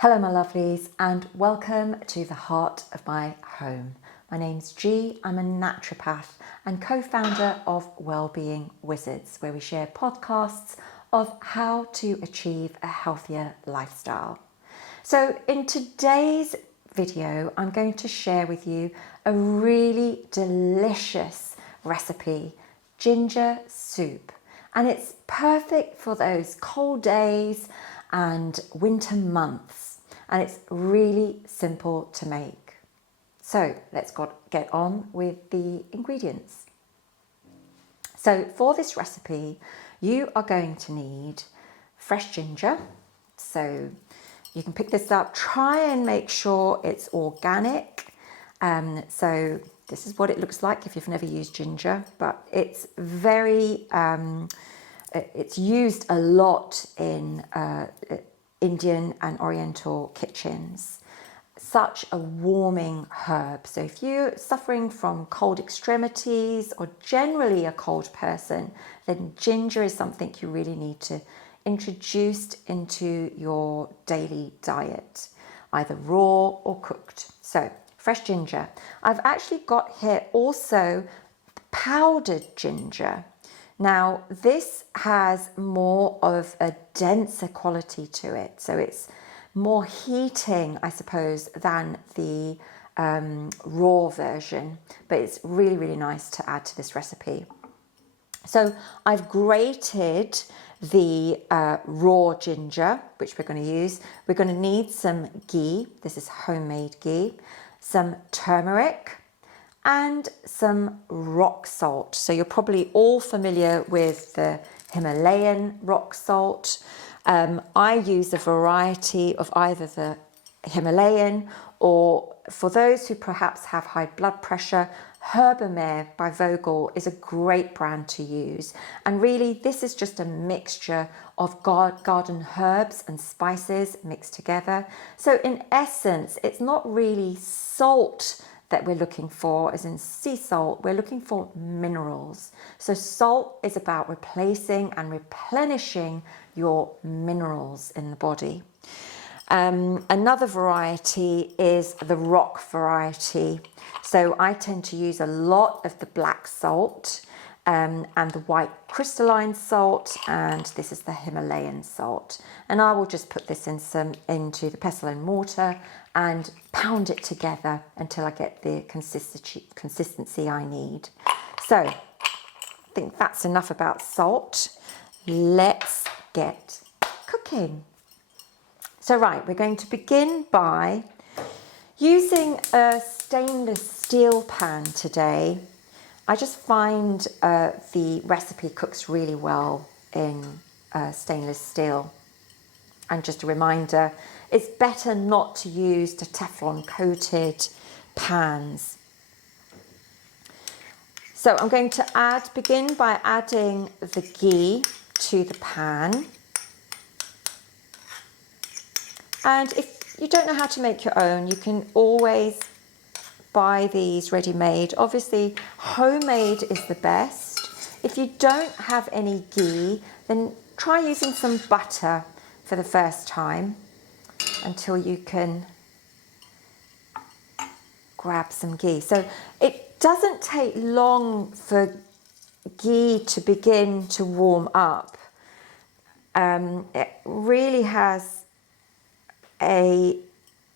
Hello my lovelies and welcome to the heart of my home. My name's Gee, I'm a naturopath and co-founder of Wellbeing Wizards, where we share podcasts of how to achieve a healthier lifestyle. So in today's video, I'm going to share with you a really delicious recipe, ginger soup. And it's perfect for those cold days and winter months. And it's really simple to make. So let's get on with the ingredients. So for this recipe, you are going to need fresh ginger. So you can pick this up, try and make sure it's organic. So this is what it looks like if you've never used ginger, but it's very, it's used a lot in Indian and Oriental kitchens. Such a warming herb. So if you're suffering from cold extremities or generally a cold person, then ginger is something you really need to introduce into your daily diet, either raw or cooked. So fresh ginger. I've actually got here also powdered ginger. Now, this has more of a denser quality to it. So it's more heating, I suppose, than the raw version, but it's really, really nice to add to this recipe. So I've grated the raw ginger, which we're going to use. We're going to need some ghee. This is homemade ghee, some turmeric, and some rock salt. So you're probably all familiar with the Himalayan rock salt. I use a variety of either the Himalayan or, for those who perhaps have high blood pressure, Herbamare by Vogel is a great brand to use. And really, this is just a mixture of garden herbs and spices mixed together. So in essence, it's not really salt that we're looking for, as in sea salt. We're looking for minerals. So salt is about replacing and replenishing your minerals in the body. Another variety is the rock variety. So I tend to use a lot of the black salt and the white crystalline salt, and this is the Himalayan salt. And I will just put this into the pestle and mortar and pound it together until I get the consistency I need. So I think that's enough about salt. Let's get cooking. So right, we're going to begin by using a stainless steel pan today. I just find the recipe cooks really well in stainless steel. And just a reminder, it's better not to use the Teflon coated pans. So I'm going to begin by adding the ghee to the pan. And if you don't know how to make your own, you can always buy these ready-made. Obviously, homemade is the best. If you don't have any ghee, then try using some butter for the first time until you can grab some ghee. So it doesn't take long for ghee to begin to warm up. It really has a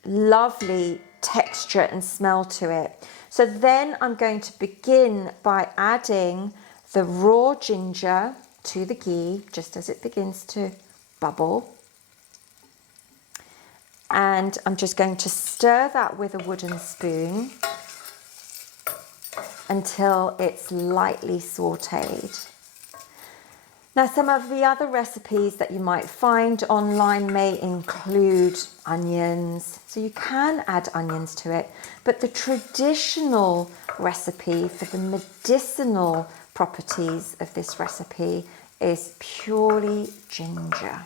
lovely texture and smell to it. So then I'm going to begin by adding the raw ginger to the ghee just as it begins to bubble. And I'm just going to stir that with a wooden spoon until it's lightly sauteed. Now, some of the other recipes that you might find online may include onions, so you can add onions to it, but the traditional recipe for the medicinal properties of this recipe is purely ginger.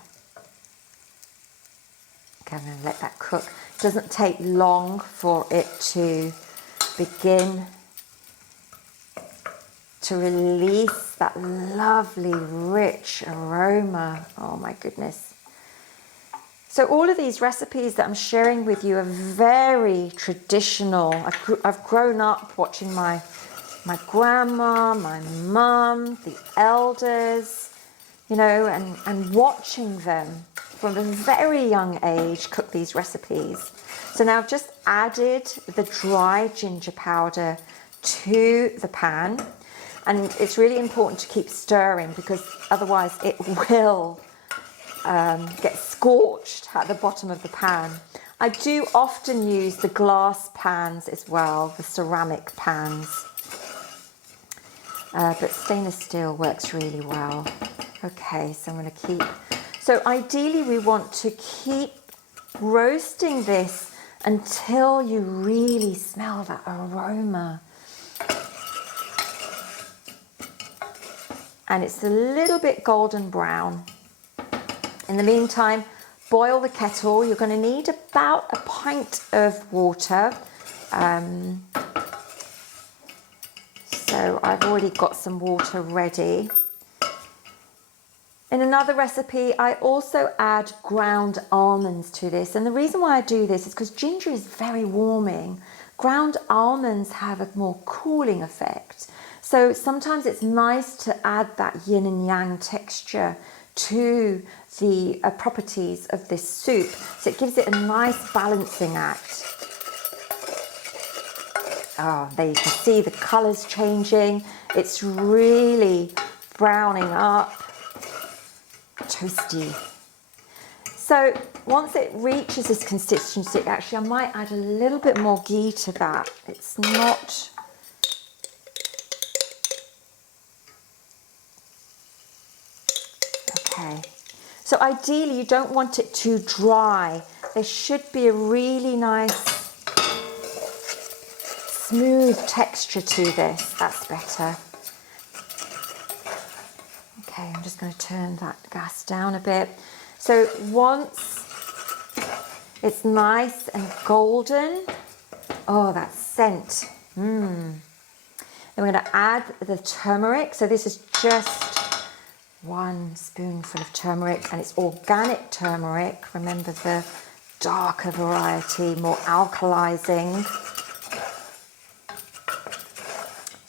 Okay, I'm going to let that cook. It doesn't take long for it to begin to release that lovely, rich aroma. Oh my goodness. So all of these recipes that I'm sharing with you are very traditional. I've grown up watching my grandma, my mum, the elders, you know, and watching them from a very young age cook these recipes. So now I've just added the dry ginger powder to the pan, and it's really important to keep stirring because otherwise it will get scorched at the bottom of the pan. I do often use the glass pans as well, the ceramic pans, but stainless steel works really well. Okay, so I'm going to keep, so ideally we want to keep roasting this until you really smell that aroma. And it's a little bit golden brown. In the meantime, boil the kettle. You're going to need about a pint of water. So I've already got some water ready. In another recipe, I also add ground almonds to this. And the reason why I do this is because ginger is very warming. Ground almonds have a more cooling effect. So sometimes it's nice to add that yin and yang texture to the properties of this soup. So it gives it a nice balancing act. Oh, there you can see the colours changing. It's really browning up. Toasty. So once it reaches this consistency, actually I might add a little bit more ghee to that. It's not... Okay. So ideally you don't want it too dry. There should be a really nice smooth texture to this. That's better. Okay, I'm just going to turn that gas down a bit. So once it's nice and golden, oh, that scent. Then we're going to add the turmeric. So this is just 1 spoonful of turmeric, and it's organic turmeric. Remember the darker variety, more alkalizing.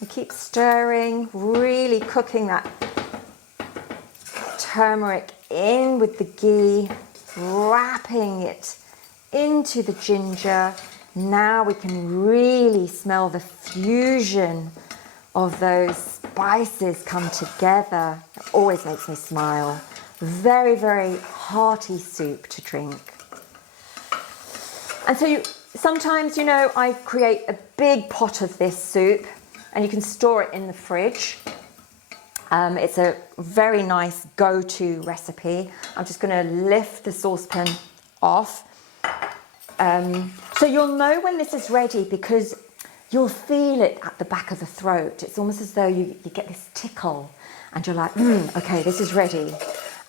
You keep stirring, really cooking that turmeric in with the ghee, wrapping it into the ginger. Now we can really smell the fusion of those spices come together. It always makes me smile. Very, very hearty soup to drink. And so sometimes, you know, I create a big pot of this soup and you can store it in the fridge. It's a very nice go-to recipe. I'm just going to lift the saucepan off. So you'll know when this is ready because you'll feel it at the back of the throat. It's almost as though you get this tickle and you're like, okay, this is ready.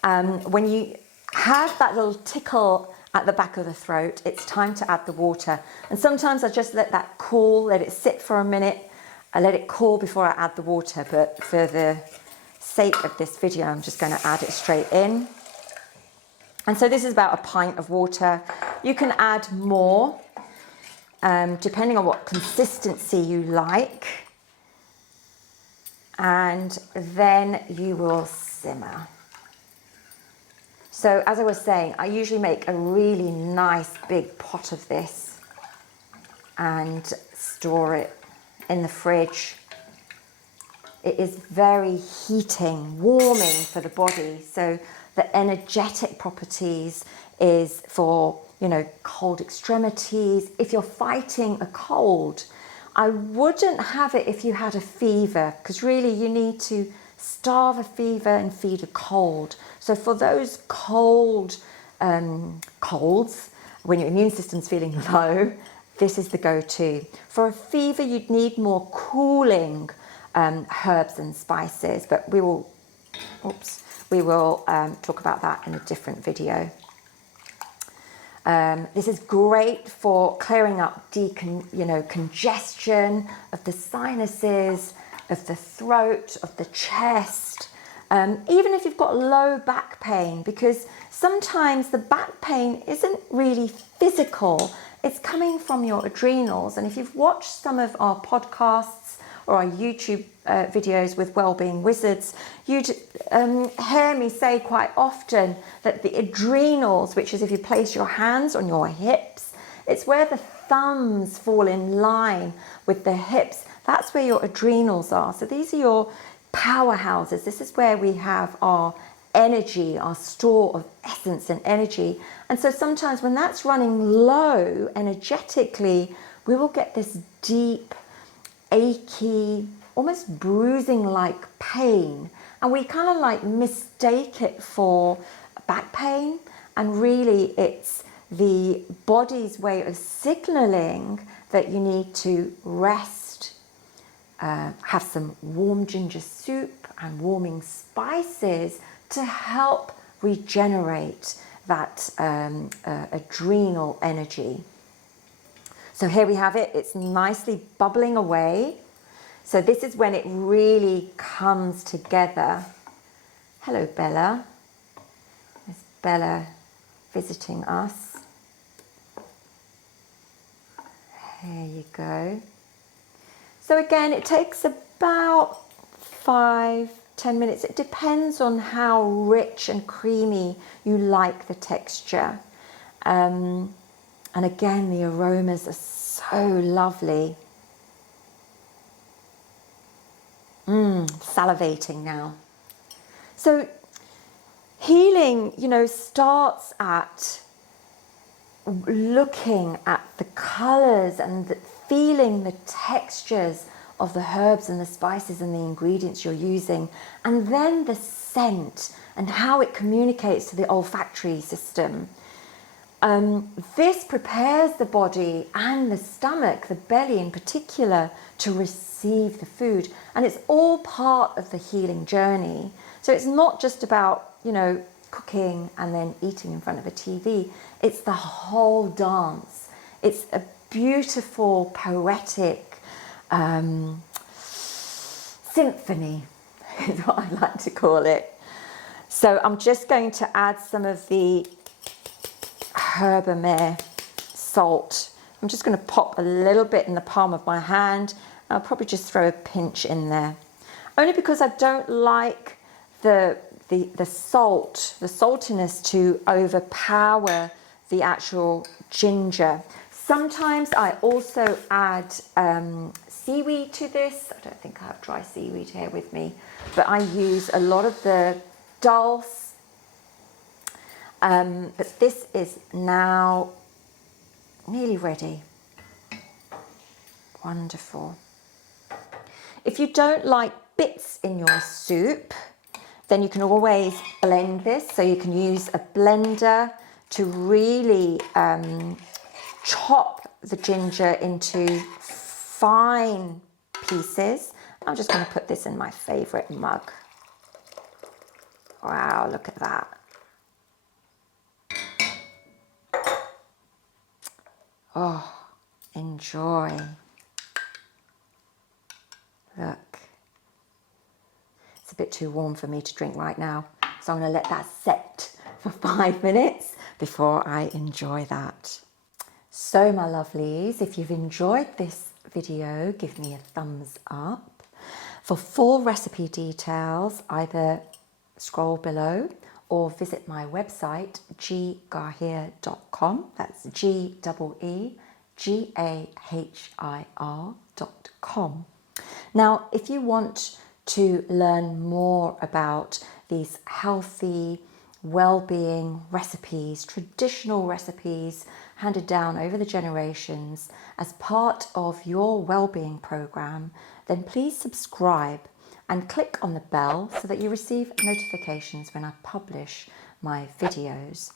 When you have that little tickle at the back of the throat, it's time to add the water. And sometimes I just let that cool, let it sit for a minute. I let it cool before I add the water, but for the sake of this video, I'm just going to add it straight in. And so this is about a pint of water. You can add more, depending on what consistency you like. And then you will simmer. So as I was saying, I usually make a really nice big pot of this and store it in the fridge. It is very heating, warming for the body. So the energetic properties is for, you know, cold extremities. If you're fighting a cold, I wouldn't have it if you had a fever, because really you need to starve a fever and feed a cold. So for those cold colds, when your immune system's feeling low, this is the go-to. For a fever, you'd need more cooling herbs and spices, but we will talk about that in a different video. This is great for clearing up congestion of the sinuses, of the throat, of the chest, even if you've got low back pain, because sometimes the back pain isn't really physical, it's coming from your adrenals. And if you've watched some of our podcasts or our YouTube videos with Wellbeing Wizards, you'd hear me say quite often that the adrenals, which is if you place your hands on your hips, it's where the thumbs fall in line with the hips. That's where your adrenals are. So these are your powerhouses. This is where we have our energy, our store of essence and energy. And so sometimes when that's running low energetically, we will get this deep, achy, almost bruising like pain. And we kind of like mistake it for back pain. And really it's the body's way of signaling that you need to rest, have some warm ginger soup and warming spices to help regenerate that adrenal energy. So here we have it, it's nicely bubbling away. So this is when it really comes together. Hello, Bella. There's Bella visiting us. There you go. So again, it takes about 5-10 minutes. It depends on how rich and creamy you like the texture. And again, the aromas are so lovely. Salivating now. So healing, starts at looking at the colors and feeling the textures of the herbs and the spices and the ingredients you're using, and then the scent and how it communicates to the olfactory system. This prepares the body and the stomach, the belly in particular, to receive the food. And it's all part of the healing journey. So it's not just about, cooking and then eating in front of a TV. It's the whole dance. It's a beautiful, poetic symphony, is what I like to call it. So I'm just going to add some of the Herbamare salt. I'm just going to pop a little bit in the palm of my hand. I'll probably just throw a pinch in there, only because I don't like the saltiness to overpower the actual ginger. Sometimes I also add seaweed to this. I don't think I have dry seaweed here with me, but I use a lot of the dulse. But this is now nearly ready. Wonderful. If you don't like bits in your soup, then you can always blend this. So you can use a blender to really chop the ginger into fine pieces. I'm just going to put this in my favorite mug. Wow, look at that. Oh, enjoy. Look. It's a bit too warm for me to drink right now, so I'm going to let that set for 5 minutes before I enjoy that. So my lovelies, if you've enjoyed this video, give me a thumbs up. For full recipe details, either scroll below or visit my website, geegahir.com. That's GEEGAHIR.com. Now, if you want to learn more about these healthy, well-being recipes, traditional recipes handed down over the generations as part of your well-being program, then please subscribe and click on the bell so that you receive notifications when I publish my videos.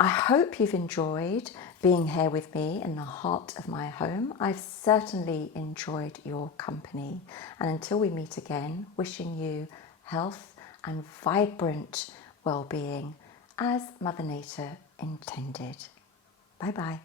I hope you've enjoyed being here with me in the heart of my home. I've certainly enjoyed your company. And until we meet again, wishing you health and vibrant well-being as Mother Nature intended. Bye-bye.